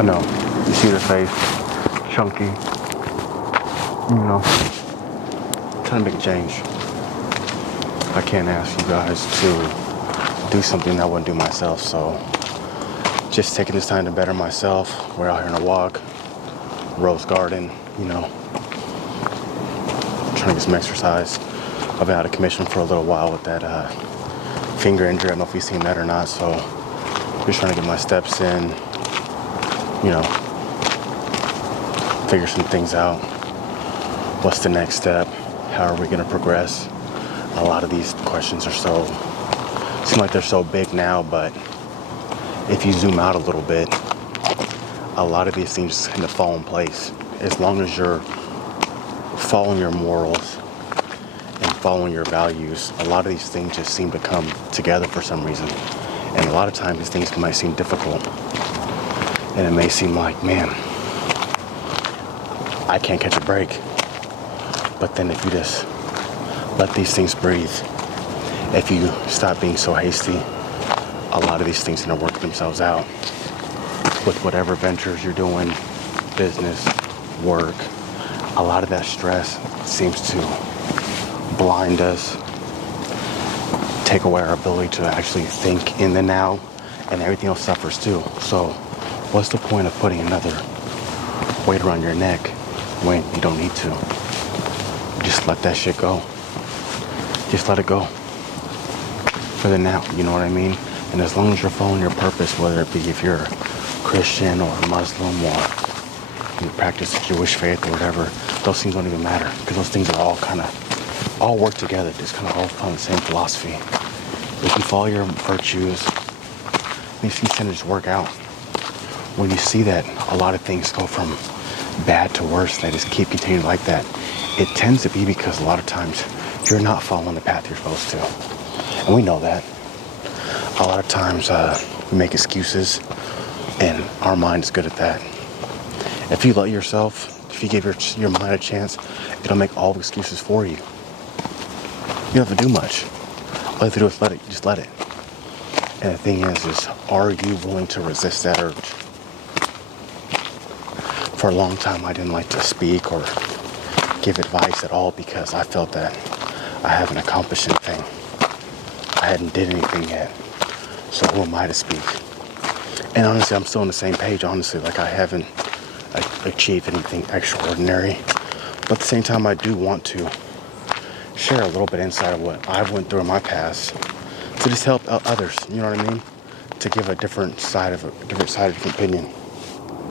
I know. You see the face, chunky. You know, trying to make a change. I can't ask you guys to do something I wouldn't do myself, so just taking this time to better myself. We're out here on a walk, rose garden, you know, trying to get some exercise. I've been out of commission for a little while with that finger injury. I don't know if you've seen that or not, so just trying to get my steps in, you know, figure some things out. What's the next step? How are we gonna progress? A lot of these questions are seem like they're so big now, but if you zoom out a little bit, a lot of these things kind of fall in place. As long as you're following your morals and following your values, a lot of these things just seem to come together for some reason. And a lot of times these things might seem difficult. And it may seem like, man, I can't catch a break. But then if you just let these things breathe, if you stop being so hasty, a lot of these things are gonna work themselves out with whatever ventures you're doing, business, work. A lot of that stress seems to blind us, take away our ability to actually think in the now, and everything else suffers too. So what's the point of putting another weight around your neck when you don't need to? Just let that shit go. Just let it go for the now, you know what I mean? And as long as you're following your purpose, whether it be if you're a Christian or a Muslim or you practice the Jewish faith or whatever, those things don't even matter, because those things are all work together. It's kind of all from the same philosophy. If you follow your virtues, these things tend to just work out. When you see that a lot of things go from bad to worse, they just keep continuing like that, it tends to be because a lot of times you're not following the path you're supposed to. And we know that. A lot of times we make excuses, and our mind is good at that. If you let yourself, if you give your mind a chance, it'll make all the excuses for you. You don't have to do much. All you have to do is just let it. And the thing is are you willing to resist that urge? For a long time, I didn't like to speak or give advice at all because I felt that I haven't accomplished anything. I hadn't did anything yet. So who am I to speak? And honestly, I'm still on the same page, honestly. Like, I haven't achieved anything extraordinary. But at the same time, I do want to share a little bit inside of what I went through in my past to just help others, you know what I mean? To give a different side of opinion.